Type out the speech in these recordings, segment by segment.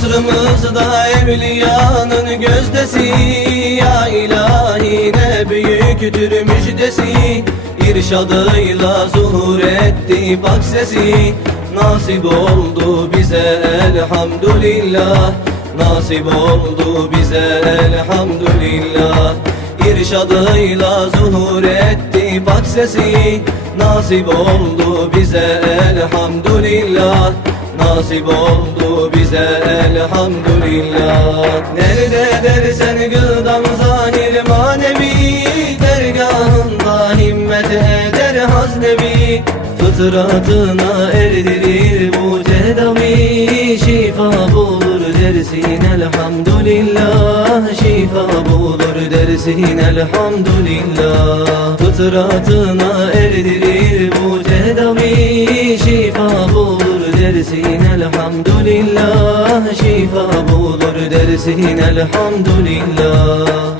Asrımızda evliyanın gözdesi, ya ilahi ne büyüktür müjdesi. İrşadıyla zuhur etti pak sesi, nasip oldu bize elhamdülillah. Nasip oldu bize elhamdülillah. İrşadıyla zuhur etti pak sesi, nasip oldu bize elhamdülillah. Nasip oldu bize elhamdülillah. Nerede dersen gıdam zahir manevi, dergahında himmet eder haznevi. Fıtratına erdirir bu tedavi, şifa bulur dersin elhamdülillah. Şifa bulur dersin elhamdülillah. Fıtratına erdirir bu tedavi, şifa bulur dersin elhamdülillah. Şifa bulur dersin elhamdülillah.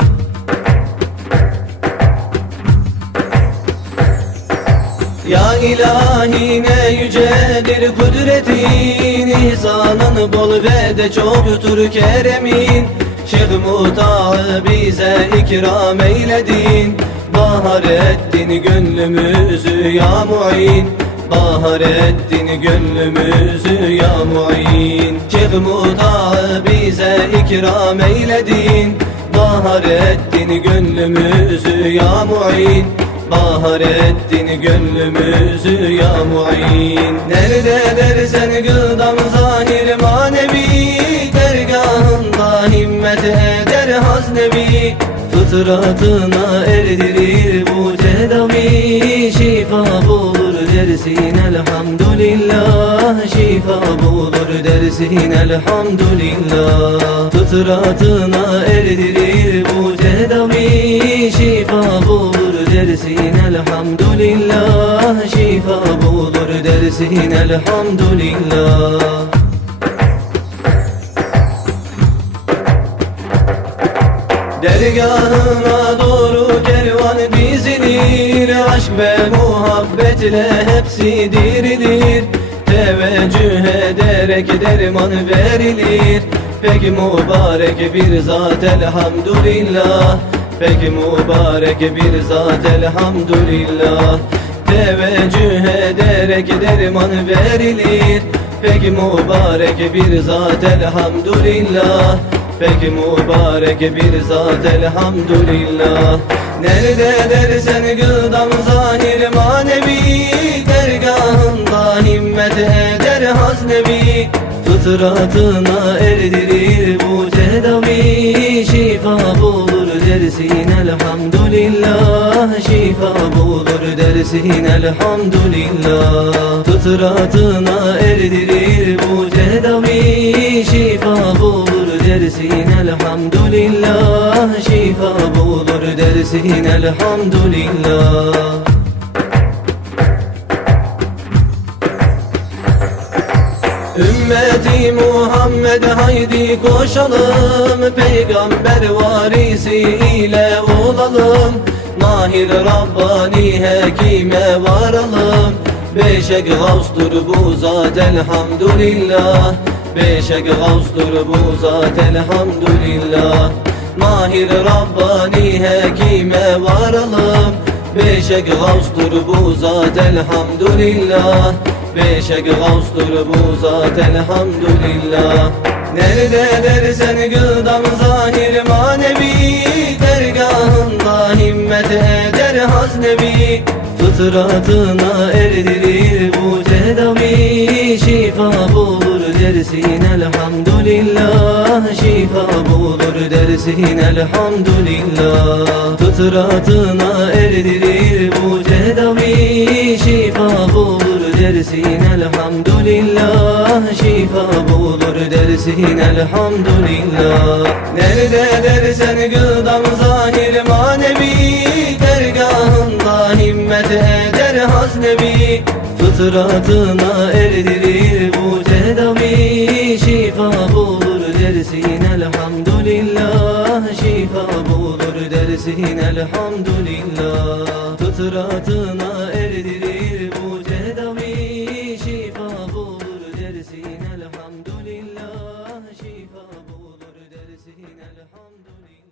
Ya ilahi ne yücedir kudretin, ihsanın bol ve de çoktur keremin. Şeyh Mutağı bize ikram eyledin, bahar ettin gönlümüzü ya muin. Bahar ettin gönlümüzü ya muin. Şeyh Mutağı bize ikram eyledin, bahar ettin gönlümüzü ya muin. Bahar ettin gönlümüzü ya muin. Nerede dersen gıdam zahir manevi, dergahında himmet eder haznevi. Fıtratına erdirir bu tedavi, şifa bulur dersin elhamdülillah. Şifa bulur dersin elhamdülillah. Fıtratına erdirir bu tedavi, şifa bulur dersin elhamdülillah. Şifa bulur dersin elhamdülillah. Dergahına doğru kervan dizilir, aşk ve muhabbetle hepsi dirilir. Teveccüh ederek derman verilir, pek mübarek bir zat elhamdülillah. Pek mübarek bir zat elhamdülillah. Teveccüh ederek derman verilir, pek mübarek bir zat elhamdülillah. Pek mübarek bir zat elhamdülillah. Nerede dersen gıdam zahir manevi, dergahında himmet eder haznevi. Fıtratına erdirir bu tedavi, şifa bulur dersin elhamdülillah. Şifa bulur dersin elhamdülillah. Fıtratına erdirir bu tedavi, şifa bulur dersin elhamdülillah. Şifa bulur dersin elhamdülillah. Ümmeti Muhammed haydi koşalım, peygamber varisi ile olalım. Mahir Rabbani hekime varalım, beşek gavstur bu zat elhamdülillah. Beşek gavstur bu zat elhamdülillah. Mahir Rabbani hekime varalım, beşek gavstur bu zat elhamdülillah. Beşek gavstur bu zat elhamdülillah. Nerede dersen gıdam zahir manevi, dergahında himmet eder haznevi. Fıtratına erdirir bu tedavi, şifa bulur dersin elhamdülillah. Şifa bulur dersin elhamdülillah. Fıtratına erdirir bu tedavi, şifa bulur dersin elhamdülillah. Şifa bulur dersin elhamdülillah. Nerede dersen gıdam zahir manevi, dergahında himmet eder haznevi. Fıtratına erdirir bu tedavi, şifa bulur dersin elhamdülillah. Şifa bulur dersin elhamdülillah. Fıtratına erdirir bu tedavi, şifa bulur dersin elhamdülillah. elhamdülillah.